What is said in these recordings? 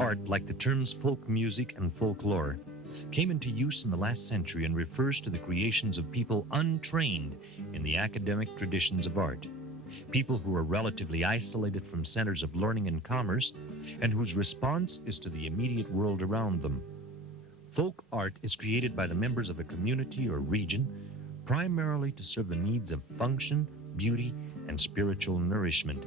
Art, like the terms folk music and folklore, came into use in the last century and refers to the creations of people untrained in the academic traditions of art, people who are relatively isolated from centers of learning and commerce, and whose response is to the immediate world around them. Folk art is created by the members of a community or region, primarily to serve the needs of function, beauty, and spiritual nourishment.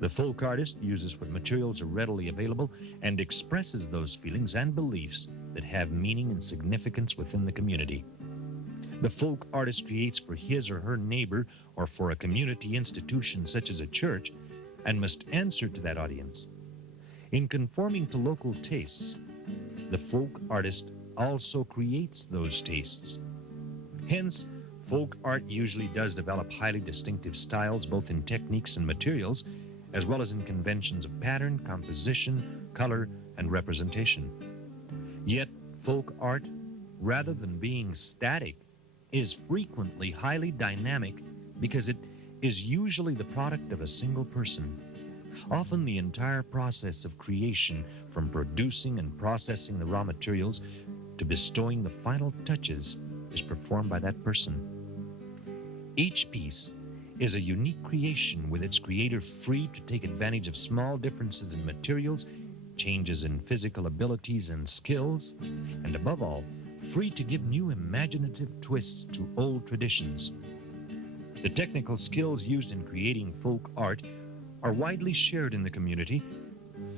The folk artist uses what materials are readily available and expresses those feelings and beliefs that have meaning and significance within the community. The folk artist creates for his or her neighbor or for a community institution such as a church and must answer to that audience. In conforming to local tastes, the folk artist also creates those tastes. Hence, folk art usually does develop highly distinctive styles both in techniques and materials, as well as in conventions of pattern, composition, color, and representation. Yet, folk art, rather than being static, is frequently highly dynamic because it is usually the product of a single person. Often the entire process of creation, from producing and processing the raw materials to bestowing the final touches, is performed by that person. Each piece is a unique creation with its creator free to take advantage of small differences in materials, changes in physical abilities and skills, and above all, free to give new imaginative twists to old traditions. The technical skills used in creating folk art are widely shared in the community,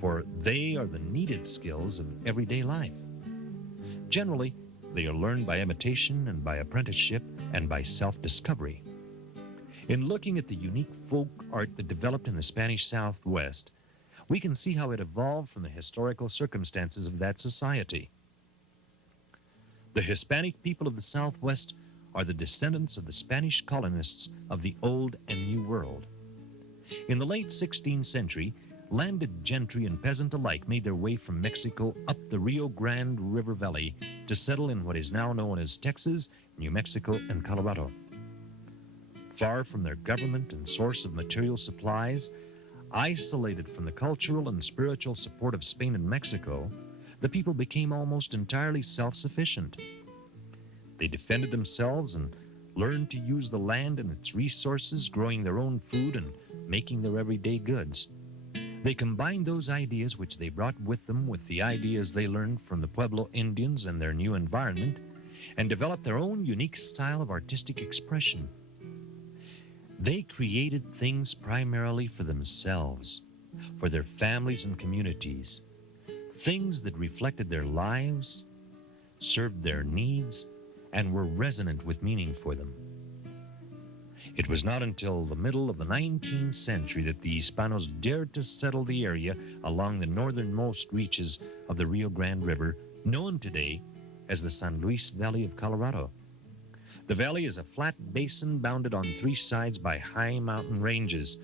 for they are the needed skills of everyday life. Generally, they are learned by imitation and by apprenticeship and by self-discovery. In looking at the unique folk art that developed in the Spanish Southwest, we can see how it evolved from the historical circumstances of that society. The Hispanic people of the Southwest are the descendants of the Spanish colonists of the Old and New World. In the late 16th century, landed gentry and peasant alike made their way from Mexico up the Rio Grande River Valley to settle in what is now known as Texas, New Mexico, and Colorado. Far from their government and source of material supplies, isolated from the cultural and spiritual support of Spain and Mexico, the people became almost entirely self-sufficient. They defended themselves and learned to use the land and its resources, growing their own food and making their everyday goods. They combined those ideas which they brought with them with the ideas they learned from the Pueblo Indians and their new environment, and developed their own unique style of artistic expression. They created things primarily for themselves, for their families and communities, things that reflected their lives, served their needs, and were resonant with meaning for them. It was not until the middle of the 19th century that the Hispanos dared to settle the area along the northernmost reaches of the Rio Grande River, known today as the San Luis Valley of Colorado. The valley is a flat basin bounded on three sides by high mountain ranges: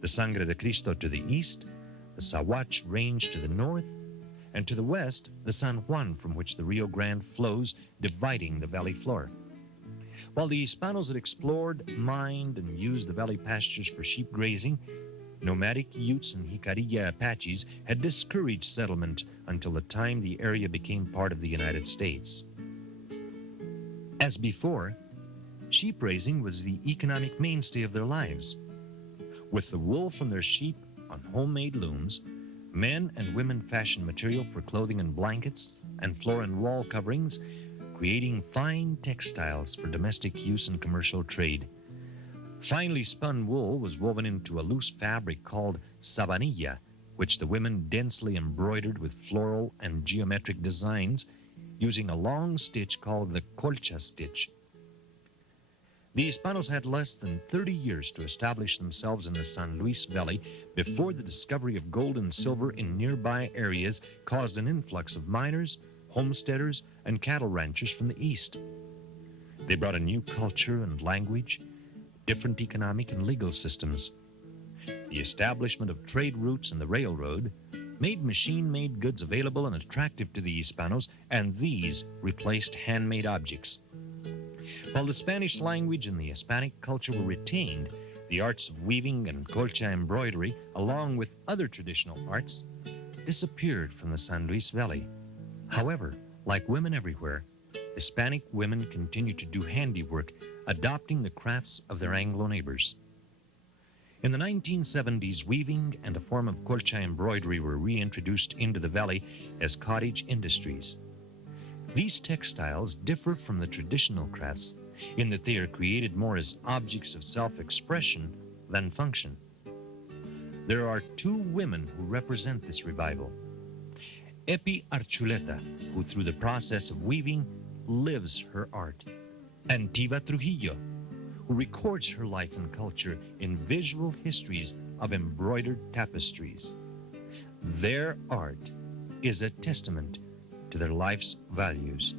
the Sangre de Cristo to the east, the Saguache Range to the north, and to the west, the San Juan, from which the Rio Grande flows, dividing the valley floor. While the Hispanos had explored, mined, and used the valley pastures for sheep grazing, nomadic Utes and Jicarilla Apaches had discouraged settlement until the time the area became part of the United States. As before, sheep raising was the economic mainstay of their lives. With the wool from their sheep on homemade looms, men and women fashioned material for clothing and blankets and floor and wall coverings, creating fine textiles for domestic use and commercial trade. Finely spun wool was woven into a loose fabric called sabanilla, which the women densely embroidered with floral and geometric designs using a long stitch called the colcha stitch. The Hispanos had less than 30 years to establish themselves in the San Luis Valley before the discovery of gold and silver in nearby areas caused an influx of miners, homesteaders, and cattle ranchers from the east. They brought a new culture and language, different economic and legal systems. The establishment of trade routes and the railroad made machine-made goods available and attractive to the Hispanos, and these replaced handmade objects. While the Spanish language and the Hispanic culture were retained, the arts of weaving and colcha embroidery, along with other traditional arts, disappeared from the San Luis Valley. However, like women everywhere, Hispanic women continue to do handiwork, adopting the crafts of their Anglo neighbors. In the 1970s, weaving and a form of colcha embroidery were reintroduced into the valley as cottage industries. These textiles differ from the traditional crafts in that they are created more as objects of self-expression than function. There are two women who represent this revival. Eppie Archuleta, who through the process of weaving lives her art, and Tiva Trujillo, who records her life and culture in visual histories of embroidered tapestries. Their art is a testament to their life's values.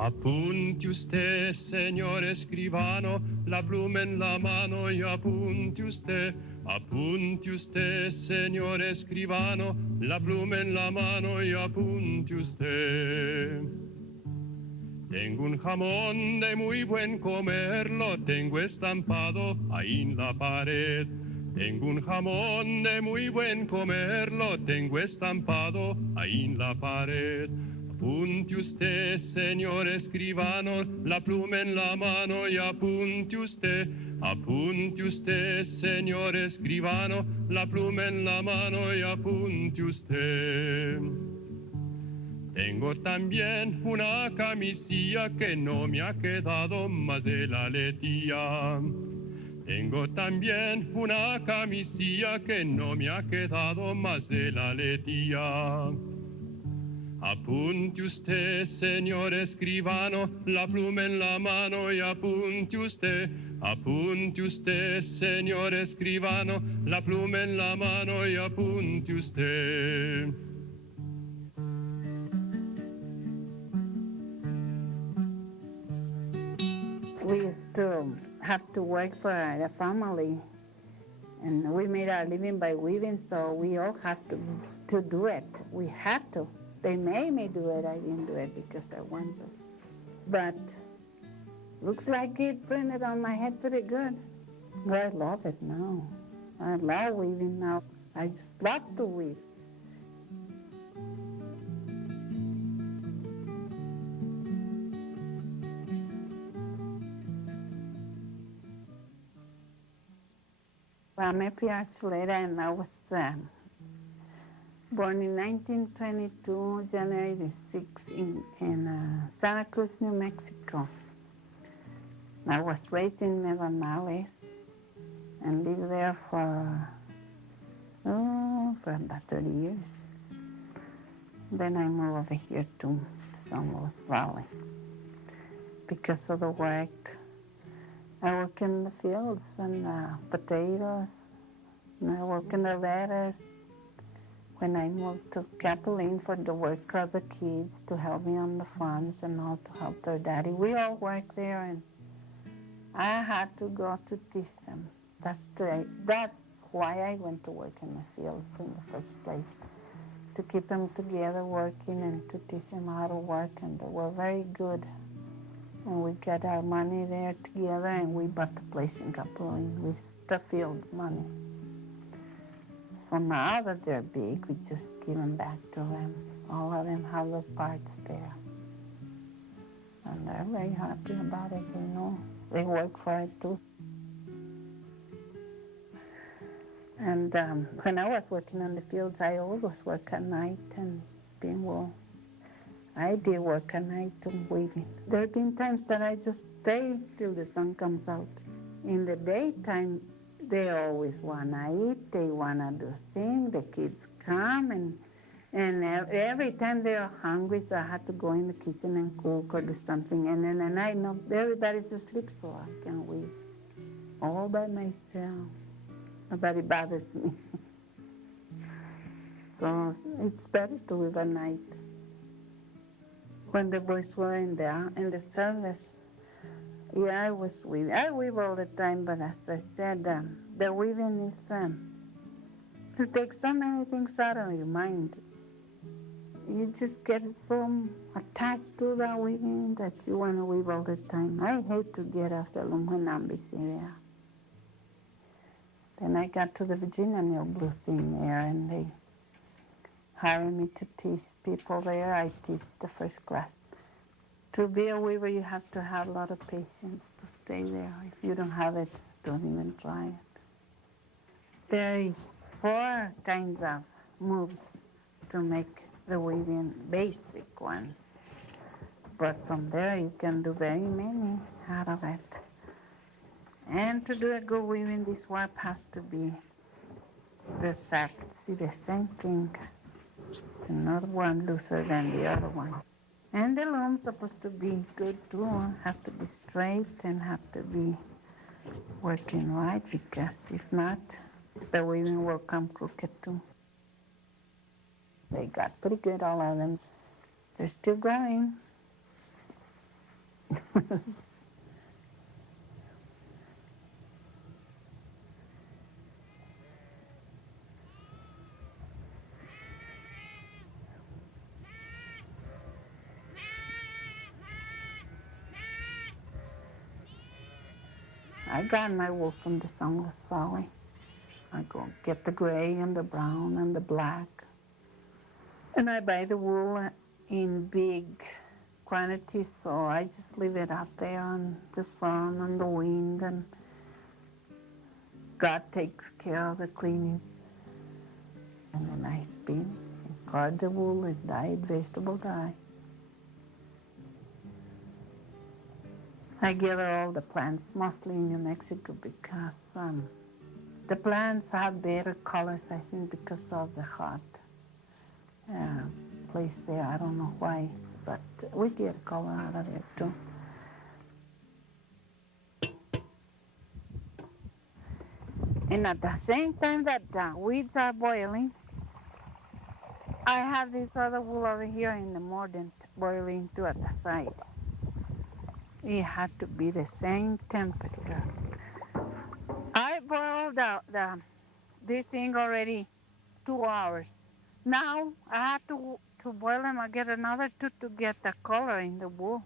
Apunte usted, señor escribano, la pluma en la mano y apunte usted, señor escribano, la pluma en la mano y apunte usted. Tengo un jamón de muy buen comer, lo tengo estampado ahí en la pared. Tengo un jamón de muy buen comer, lo tengo estampado ahí en la pared. Apunte usted, señor escribano, la pluma en la mano y apunte usted, señor escribano, la pluma en la mano y apunte usted. Tengo también una camisilla que no me ha quedado más de la letilla. Tengo también una camisilla que no me ha quedado más de la letilla. Apunte usted, señor escribano, la pluma en la mano y apunte usted, señor escribano, la pluma en la mano y apunte usted. We used to have to work for the family, and we made our living by weaving, so we all have to do it. We have to. They made me do it. I didn't do it because I wanted to. But looks like it printed on my head pretty good. But I love it now. I love weaving now. I just love to weave. I'm Eppie Archuleta, and I was born in 1922, January 6, in Santa Cruz, New Mexico. I was raised in Nogales and lived there for about 30 years. Then I moved over here to San Luis Valley because of the work. I work in the fields and potatoes, and I work in the lettuce. When I moved to Capulin for the work of the kids to help me on the farms and all to help their daddy, we all work there, and I had to go to teach them. That's why I went to work in the fields in the first place, to keep them together working and to teach them how to work, and they were very good. And we got our money there together, and we bought the place in Capulin with the field money. So now that they're big, we just give them back to them. All of them have those parts there. And they're very happy about it, you know. They work for it too. And when I was working on the fields, I always work at night and I did work at night too, weaving. There have been times that I just stay till the sun comes out. In the daytime, they always want to eat, they want to do things, the kids come, and every time they're hungry, so I have to go in the kitchen and cook or do something. And then at night, no, everybody's asleep, so I can weave all by myself. Nobody bothers me. So it's better to weave at night. When the boys were in the service, yeah, I was weaving. I weave all the time, but as I said, the weaving is to take so many things out of your mind. You just get so attached to that weaving that you want to weave all the time. I hate to get off the loom when I'm busy there. Then I got to the Virginia Nail Blue thing there, and they hired me to teach people there. I teach the first class. To be a weaver, you have to have a lot of patience to stay there. If you don't have it, don't even try it. There is 4 kinds of moves to make the weaving, basic one. But from there, you can do very many out of it. And to do a good weaving, this warp has to be the set. See, the same thing. Not one looser than the other one. And the loom's supposed to be good too. Have to be straight and have to be working right, because if not, the weaving will come crooked too. They got pretty good, all of them. They're still going. I got my wool from the Songless Valley. I go get the gray and the brown and the black. And I buy the wool in big quantities, so I just leave it out there on the sun and the wind, and God takes care of the cleaning. And then I spin and card the wool and dye it vegetable dye. I gather all the plants, mostly in New Mexico, because the plants have better colors, I think, because of the hot place there. I don't know why, but we get color out of it too. And at the same time that the weeds are boiling, I have this other wool over here in the mordant boiling too at the side. It has to be the same temperature. I boiled this thing already 2 hours. Now I have to boil them. I get another 2 to get the color in the wool.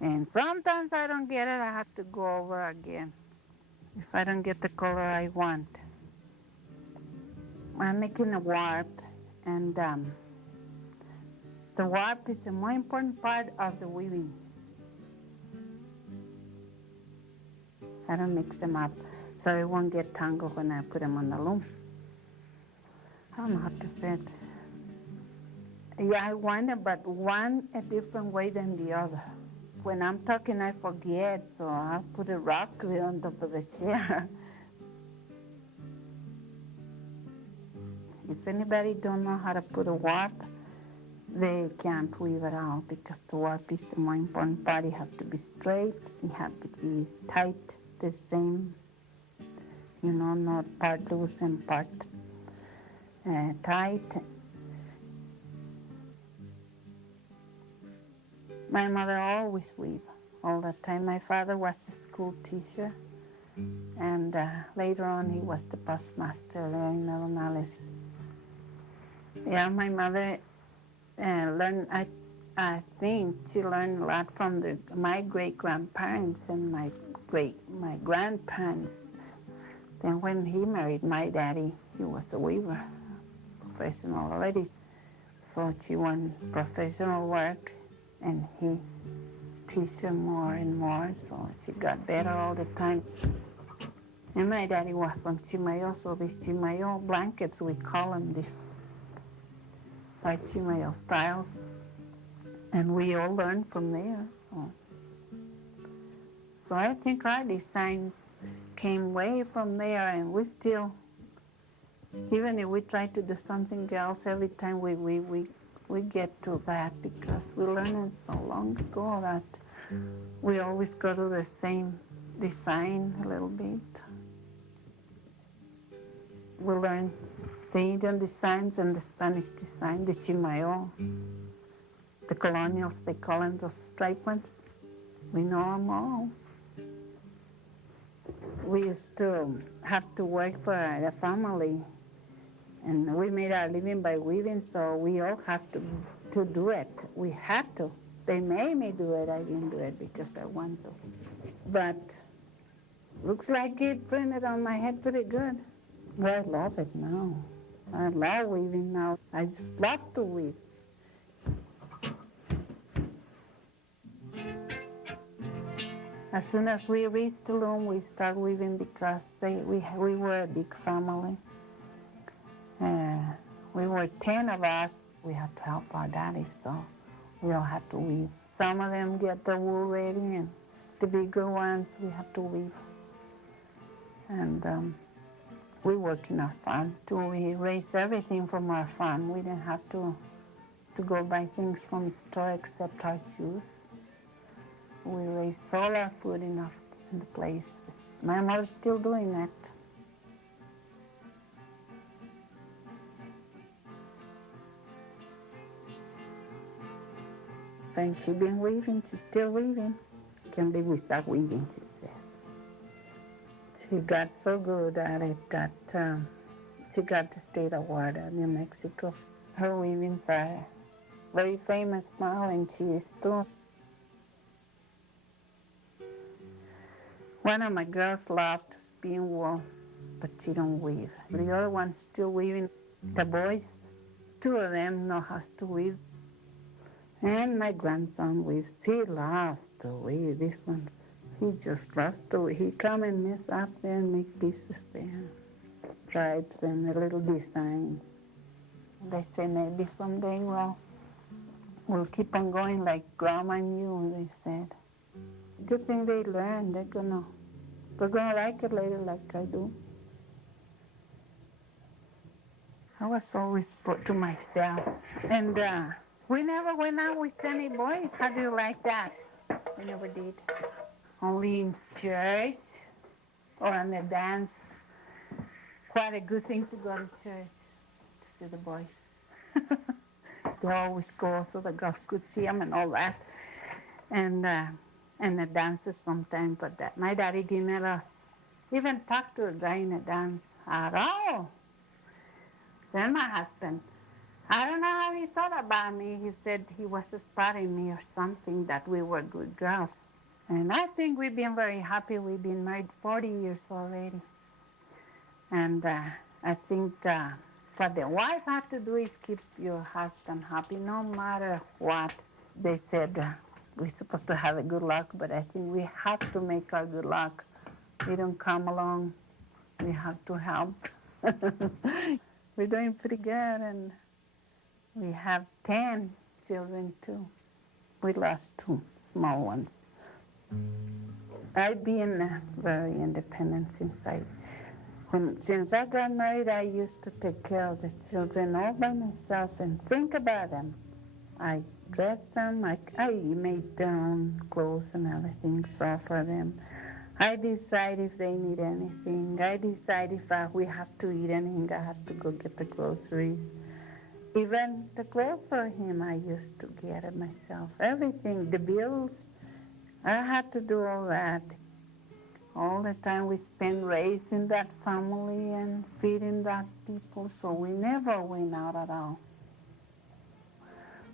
And sometimes I don't get it. I have to go over again if I don't get the color I want. I'm making a warp, and the warp is the more important part of the weaving. I don't mix them up, so it won't get tangled when I put them on the loom. I don't know how to say it. Yeah, I want it, but one a different way than the other. When I'm talking, I forget, so I'll put a rock on top of the chair. If anybody don't know how to put a warp, they can't weave it out, because the warp is the more important part. It has to be straight, it has to be tight, the same, not part loose and part tight. My mother always weaved all the time. My father was a school teacher, and later on he was the postmaster there in Arenales. Yeah, my mother learned, I think she learned a lot from my great-grandparents and my grandparents. Then when he married my daddy, he was a weaver, professional already. So she went professional work, and he teach her more and more, so she got better all the time. And my daddy was from Chimayo, so these Chimayo blankets, we call them this by Chimayo styles, and we all learned from there. So I think our design came way from there, and we still, even if we try to do something else, every time we get to that, because we learned it so long ago that we always go to the same design a little bit. We learn the Indian designs and the Spanish design, the chimayo, the colonials, they call them those striped ones. We know them all. We used to have to work for the family, and we made our living by weaving, so we all have to do it. We have to. They made me do it. I didn't do it because I want to. But looks like it printed on my head pretty good. But I love it now. I love weaving now. I just love to weave. As soon as we reached the loom, we started weaving because we were a big family. We were 10 of us. We had to help our daddy, so we all had to weave. Some of them get the wool ready, and the bigger ones we have to weave. And we worked in our farm too. We raised everything from our farm. We didn't have to go buy things from the store except our shoes. We raised all our food in the place. My mother's still doing that. And she's been weaving, she's still weaving. Can't live without weaving, she said. She got so good at it that she got the state award at New Mexico. Her weavings are very famous now, and she is too. One of my girls lost spin wool, but she don't weave. The other one's still weaving. The boys, 2 of them know how to weave. And my grandson weaves. He loves to weave. This one, he just loves to weave. He come and mess up there and make pieces there, stripes and the little designs. They say maybe someday, we'll keep on going like Grandma knew, they said. Good thing they learn. They're gonna like it later, like I do. I was always put to myself, and we never went out with any boys. How do you like that? We never did. Only in church or on the dance. Quite a good thing to go to church to see the boys. They always go so the girls could see them and all that. And the dances sometimes, but that my daddy didn't ever even talk to a guy in a dance at all. Then my husband, I don't know how he thought about me. He said he was spotting me or something, that we were good girls. And I think we've been very happy. We've been married 40 years already. And I think what the wife has to do is keep your husband happy no matter what. They said we're supposed to have a good luck, but I think we have to make our good luck. We don't come along. We have to help. We're doing pretty good, and we have 10 children too. We lost 2 small ones. I've been very independent since I got married. I used to take care of the children all by myself and think about them. I dressed them, I made their own clothes and everything, sew for them. I decide if they need anything. I decide if we have to eat anything, I have to go get the groceries. Even the clothes for him, I used to get it myself. Everything, the bills, I had to do all that. All the time we spent raising that family and feeding that people, so we never went out at all.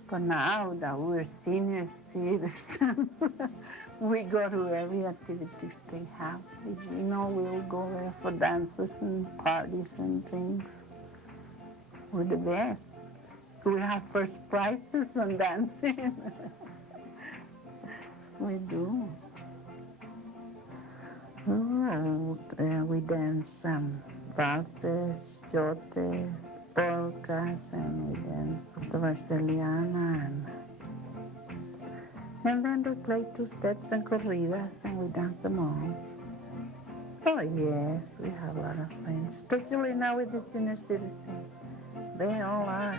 But now that we're senior citizens, we go to every activity they have. We'll go there for dances and parties and things. We're the best. We have first prizes on dancing. We do. We dance valses, jotes, polkas, and we dance the Brasiliana. And then they play 2 steps and corridas, and we dance them all. Oh yes, we have a lot of friends, especially now with the senior citizens. They all are.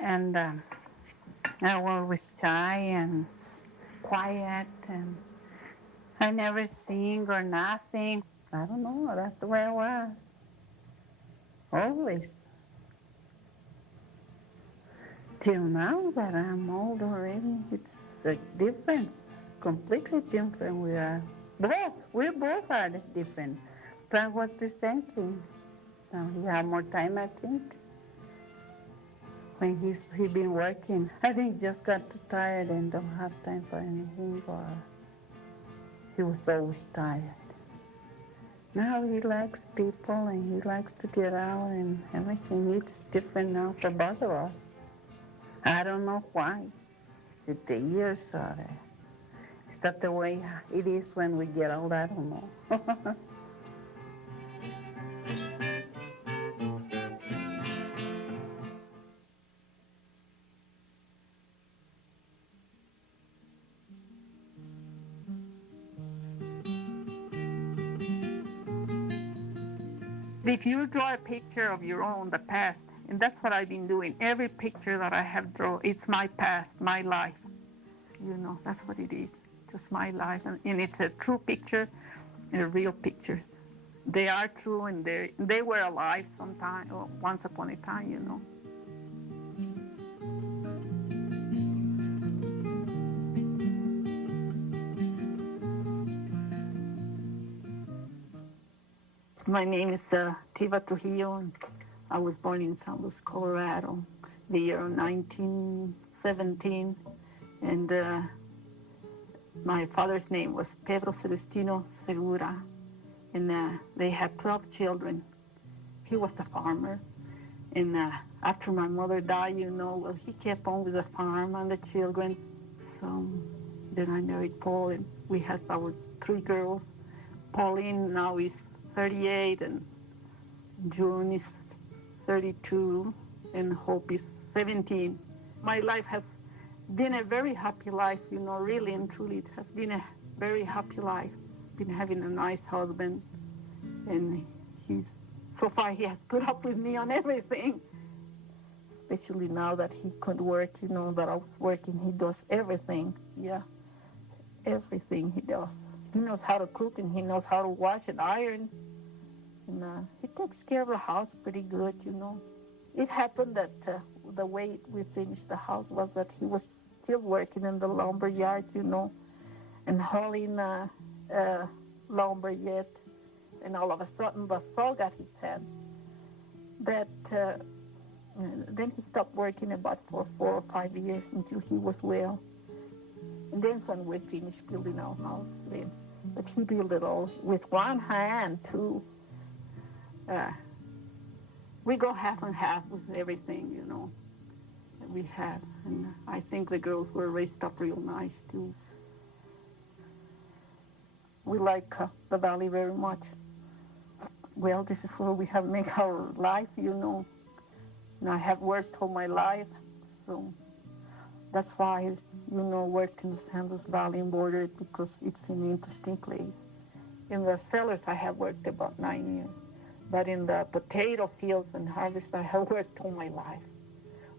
And I was always shy and quiet, and I never sing or nothing. I don't know, that's the way I was. Always. Till now that I'm old already, it's a difference. Completely different we are. We both are different. But what's the same thing? Now he had more time, I think. When he been working, I think just got too tired and don't have time for anything, or he was always tired. Now he likes people and he likes to get out and everything. It's different now for both of us. I don't know why. Is it the years or is that the way it is when we get old? I don't know. If you draw a picture of your own, the past, and that's what I've been doing. Every picture that I have drawn, it's my past, my life. You know, that's what it is. Just my life. And it's a true picture and a real picture. They are true and they were alive sometime, or once upon a time, you know. My name is Tiva Trujillo, and I was born in San Luis, Colorado, the year 1917. And my father's name was Pedro Celestino Segura, and they had 12 children. He was a farmer. And after my mother died, you know, well, he kept on with the farm and the children. So then I married Paul, and we had our 3 girls. Pauline now is 38, and June is 32, and Hope is 17. My life has been a very happy life, you know, really and truly. It has been a very happy life. Been having a nice husband, and so far he has put up with me on everything. Especially now that he could work, you know, that I was working, he does everything. Yeah, everything he does. He knows how to cook, and he knows how to wash and iron. And he takes care of the house pretty good, you know. It happened that the way we finished the house was that he was still working in the lumber yard, you know, and hauling lumber yet. And all of a sudden, the fall got his head. That then he stopped working about for 4 or 5 years until he was well. And then when we finished building our house, then, but he built it all with one hand too. We go half and half with everything, you know, that we had. And I think the girls were raised up real nice too. We like the valley very much. Well, this is where we have made our life, you know. And I have worked all my life, so that's why, you know, worked in the San Luis Valley and border, because it's an interesting place. In the cellars, I have worked about 9 years. But in the potato fields and harvest, I have worked all my life.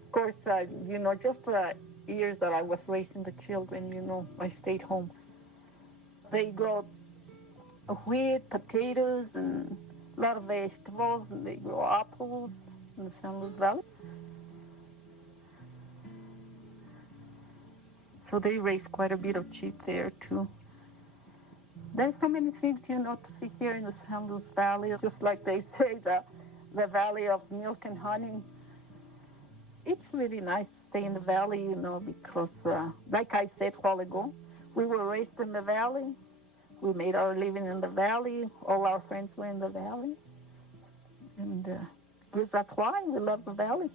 Of course, you know, just the years that I was raising the children, you know, I stayed home. They grow wheat, potatoes, and a lot of vegetables, and they grow apples in the San Luis Valley. So they raise quite a bit of sheep there, too. There's so many things, you know, to see here in the San Luis Valley, just like they say, the valley of milk and honey. It's really nice to stay in the valley, you know, because, like I said a while ago, we were raised in the valley. We made our living in the valley. All our friends were in the valley. And that's why we love the valley.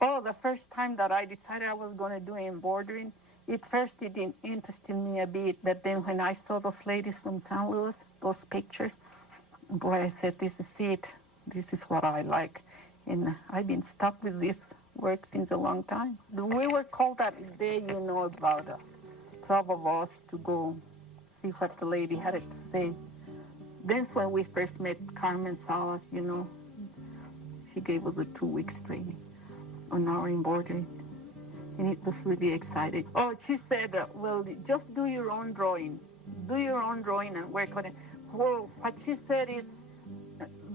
Oh, the first time that I decided I was going to do embroidering, it didn't interest me a bit, but then when I saw those ladies from San Luis, those pictures, boy, I said, this is it. This is what I like. And I've been stuck with this work since a long time. We were called that day, you know, about 12 of us to go see what the lady had to say. Then when we first met Carmen Salas, you know, she gave us a 2 weeks training. on our embroidery. And it was really exciting. Oh, she said, well, just do your own drawing. Do your own drawing and work on it. Well, what she said is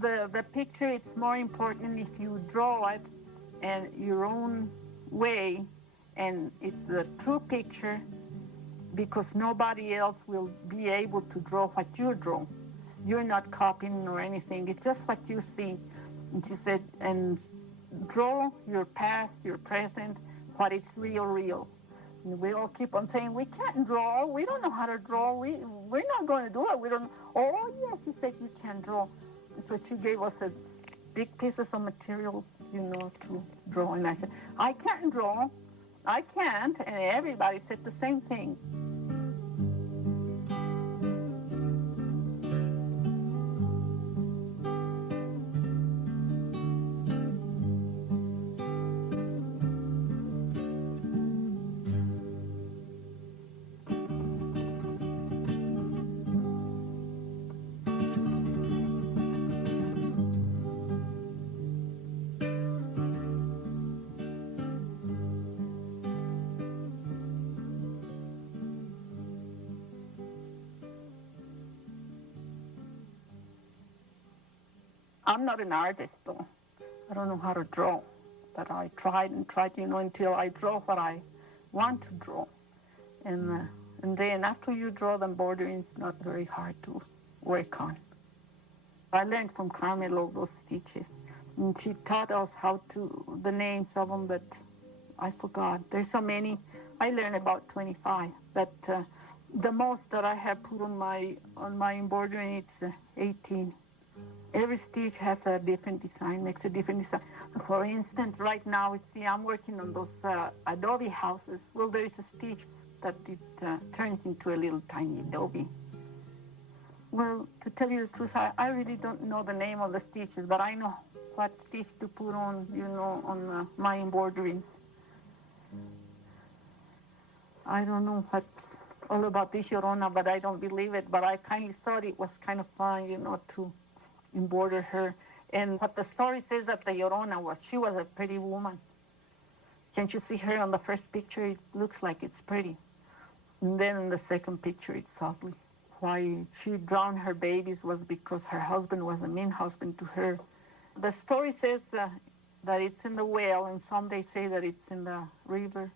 the picture is more important if you draw it and your own way, and it's the true picture, because nobody else will be able to draw what you draw. You're not copying or anything. It's just what you see. And she said, and draw your past, your present, what is real. And we all keep on saying, we can't draw. We don't know how to draw. We're not going to do it. We don't. Oh, yes, she said, you can draw. And so she gave us a big pieces of material, to draw. And I said, I can't draw. I can't. And everybody said the same thing. I'm not an artist, though. I don't know how to draw, but I tried and tried, until I draw what I want to draw. And then after you draw the embroidery, it's not very hard to work on. I learned from Carmel all those stitches. And she taught us the names of them, but I forgot. There's so many. I learned about 25, but the most that I have put on my embroidery, it's 18. Every stitch has a different design, makes a different design. For instance, right now, I'm working on those adobe houses. Well, there is a stitch that it turns into a little tiny adobe. Well, to tell you the truth, I really don't know the name of the stitches, but I know what stitch to put on, on my embroidery. I don't know what all about this Llorona, but I don't believe it. But I kind of thought it was kind of fun, to embroider her. And what the story says that the Llorona she was a pretty woman. Can't you see her on the first picture? It looks like it's pretty. And then in the second picture, it's ugly. Why she drowned her babies was because her husband was a mean husband to her. The story says that it's in the well, and some they say that it's in the river,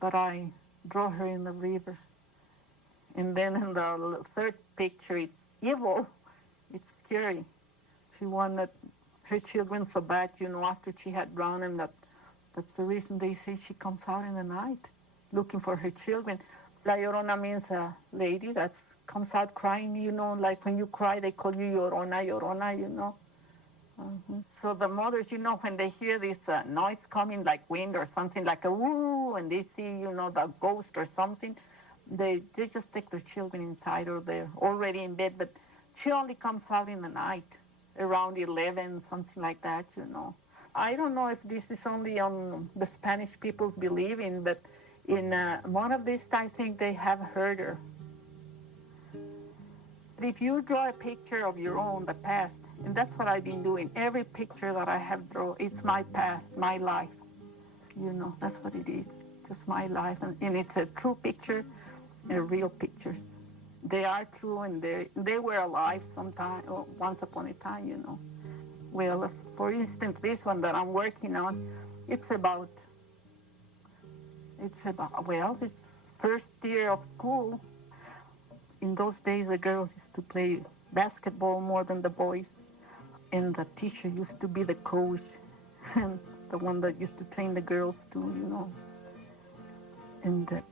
but I draw her in the river. And then in the third picture, it's evil. It's scary. She wanted her children so bad, after she had drowned them, that's the reason they say she comes out in the night looking for her children. La Llorona means a lady that comes out crying, like when you cry, they call you Llorona, Llorona, So the mothers, when they hear this noise coming like wind or something, like a woo, and they see, the ghost or something, they just take their children inside, or they're already in bed, but she only comes out in the night, around 11, something like that, I don't know if this is only on the Spanish people believing, but in one of these, I think they have heard her. If you draw a picture of your own, the past, and that's what I've been doing, every picture that I have drawn, it's my past, my life. That's what it is, just my life. And it's a true picture, a real pictures. They are true, and they were alive sometime, or once upon a time, Well, for instance, this one that I'm working on, it's about, it's first year of school. In those days, the girls used to play basketball more than the boys, and the teacher used to be the coach, and the one that used to train the girls too, And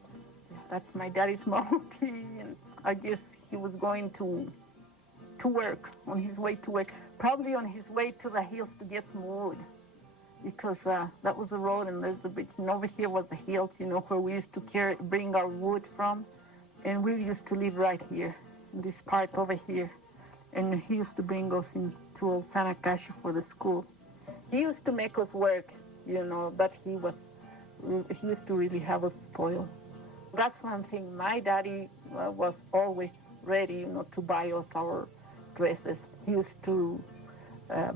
that's my daddy's mom. And I guess he was going to work, on his way to work, probably on his way to the hills to get some wood, because that was the road, and there's the beach, and over here was the hills, where we used to bring our wood from, and we used to live right here, in this part over here, and he used to bring us into old Saguache for the school. He used to make us work, but he used to really have us spoiled. That's one thing. My daddy was always ready, to buy us our dresses. He used to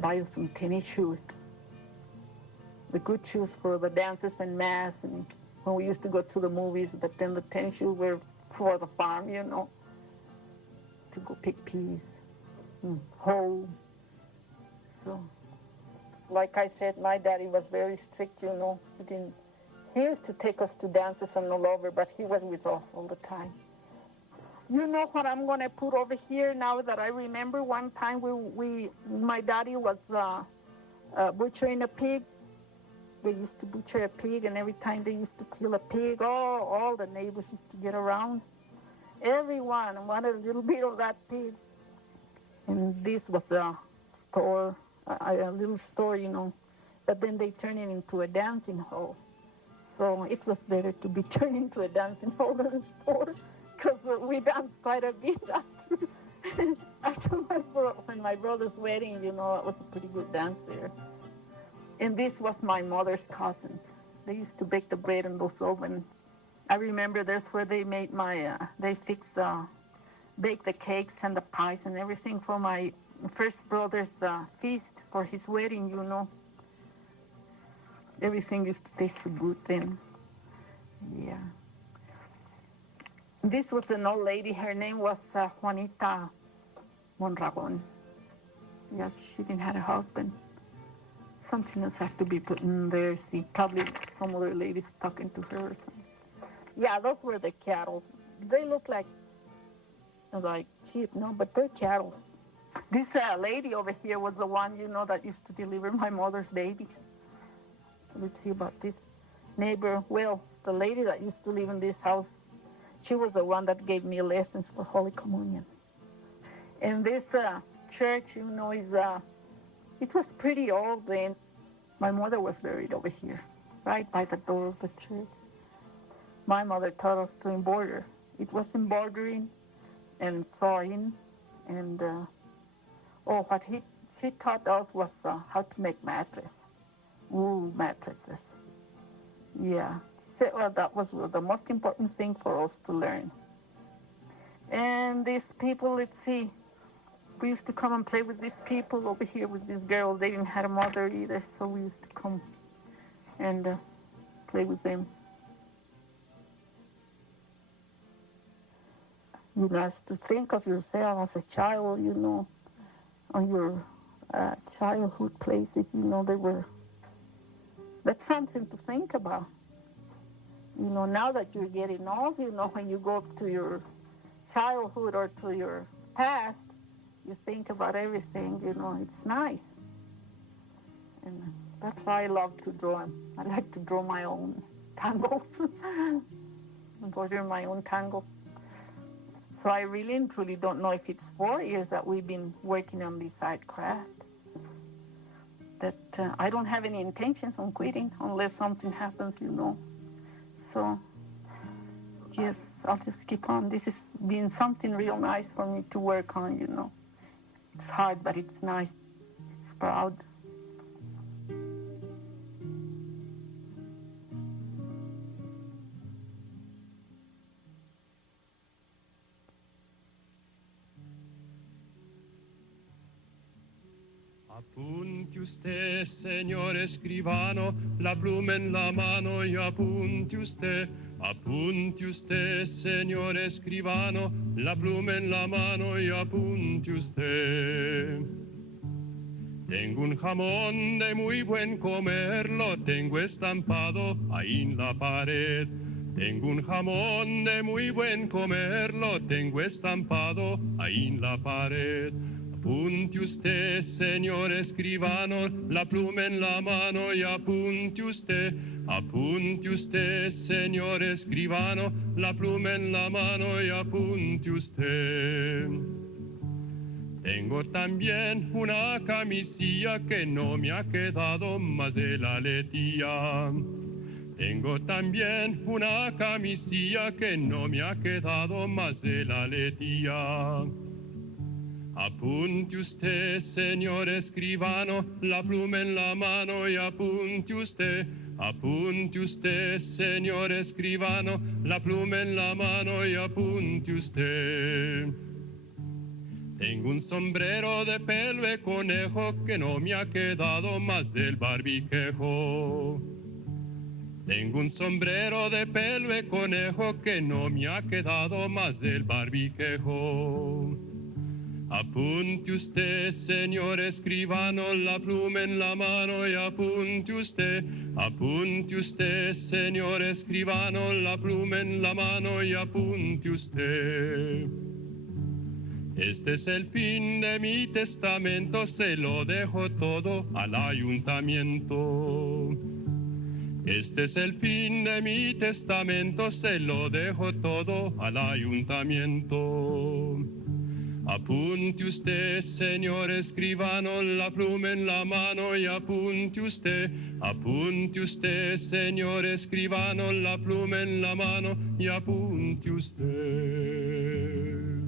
buy us some tennis shoes. the good shoes for the dances and mass, and when we used to go to the movies, but then the tennis shoes were for the farm, you know, to go pick peas and hoe. So, like I said, my daddy was very strict, you know. He used to take us to dances and all over, but he was with us all the time. You know what I'm going to put over here now that I remember? One time my daddy was butchering a pig. They used to butcher a pig, and every time they used to kill a pig, all the neighbors used to get around. Everyone wanted a little bit of that pig. And this was a store, a little store, you know. But then they turned it into a dancing hall. So it was better to be turned into a dancing hall than a store, because we danced quite a bit after my brother's wedding, you know. It was a pretty good dance there. And this was my mother's cousin. They used to bake the bread in those ovens. I remember that's where they made they baked the cakes and the pies and everything for my first brother's feast for his wedding, you know. Everything used to taste so good then. Yeah. This was an old lady. Her name was Juanita Mondragon. Yes, she didn't have a husband. Something else has to be put in there. See, probably some other ladies talking to her or something. Yeah, those were the cattle. They look like sheep, no, but they're cattle. This lady over here was the one, you know, that used to deliver my mother's babies. Let's see about this neighbor. Well, the lady that used to live in this house, she was the one that gave me lessons for Holy Communion. And this church, you know, it was pretty old then. My mother was buried over here, right by the door of the church. My mother taught us to embroider. It was embroidering and sewing, and what she taught us was how to make mattresses. Wool mattresses. Yeah. Well, that was the most important thing for us to learn. And these people, let's see, we used to come and play with these people over here with these girls. They didn't have a mother either, so we used to come and play with them. You have to think of yourself as a child, you know, on your childhood places, you know, that's something to think about. You know, now that you're getting old, you know, when you go up to your childhood or to your past, you think about everything, you know, it's nice. And that's why I love to draw. I like to draw my own tangles, embroider my own tangle. So I really and truly don't know if it's 4 years that we've been working on this art craft. That I don't have any intentions on quitting unless something happens, you know. So, yes, I'll just keep on. This has been something real nice for me to work on, you know. It's hard, but it's nice. It's proud. Apunte usted, señor escribano, la pluma en la mano y apunte usted. Apunte usted, señor escribano, la pluma en la mano y apunte usted. Tengo un jamón de muy buen comer, lo tengo estampado ahí en la pared. Tengo un jamón de muy buen comer, lo tengo estampado ahí en la pared. Apunte usted, señor escribano, la pluma en la mano y apunte usted. Apunte usted, señor escribano, la pluma en la mano y apunte usted. Tengo también una camisilla que no me ha quedado más de la letilla. Tengo también una camisilla que no me ha quedado más de la letilla. Apunte usted, señor escribano, la pluma en la mano y apunte usted. Apunte usted, señor escribano, la pluma en la mano y apunte usted. Tengo un sombrero de pelo de conejo que no me ha quedado más del barbiquejo. Tengo un sombrero de pelo de conejo que no me ha quedado más del barbiquejo. Apunte usted, señor escribano, la pluma en la mano y apunte usted, señor escribano, la pluma en la mano y apunte usted. Este es el fin de mi testamento, se lo dejo todo al ayuntamiento. Este es el fin de mi testamento, se lo dejo todo al ayuntamiento. Apunte usted, señor escribano, la pluma en la mano y apunte usted, señor escribano, la pluma en la mano y apunte usted.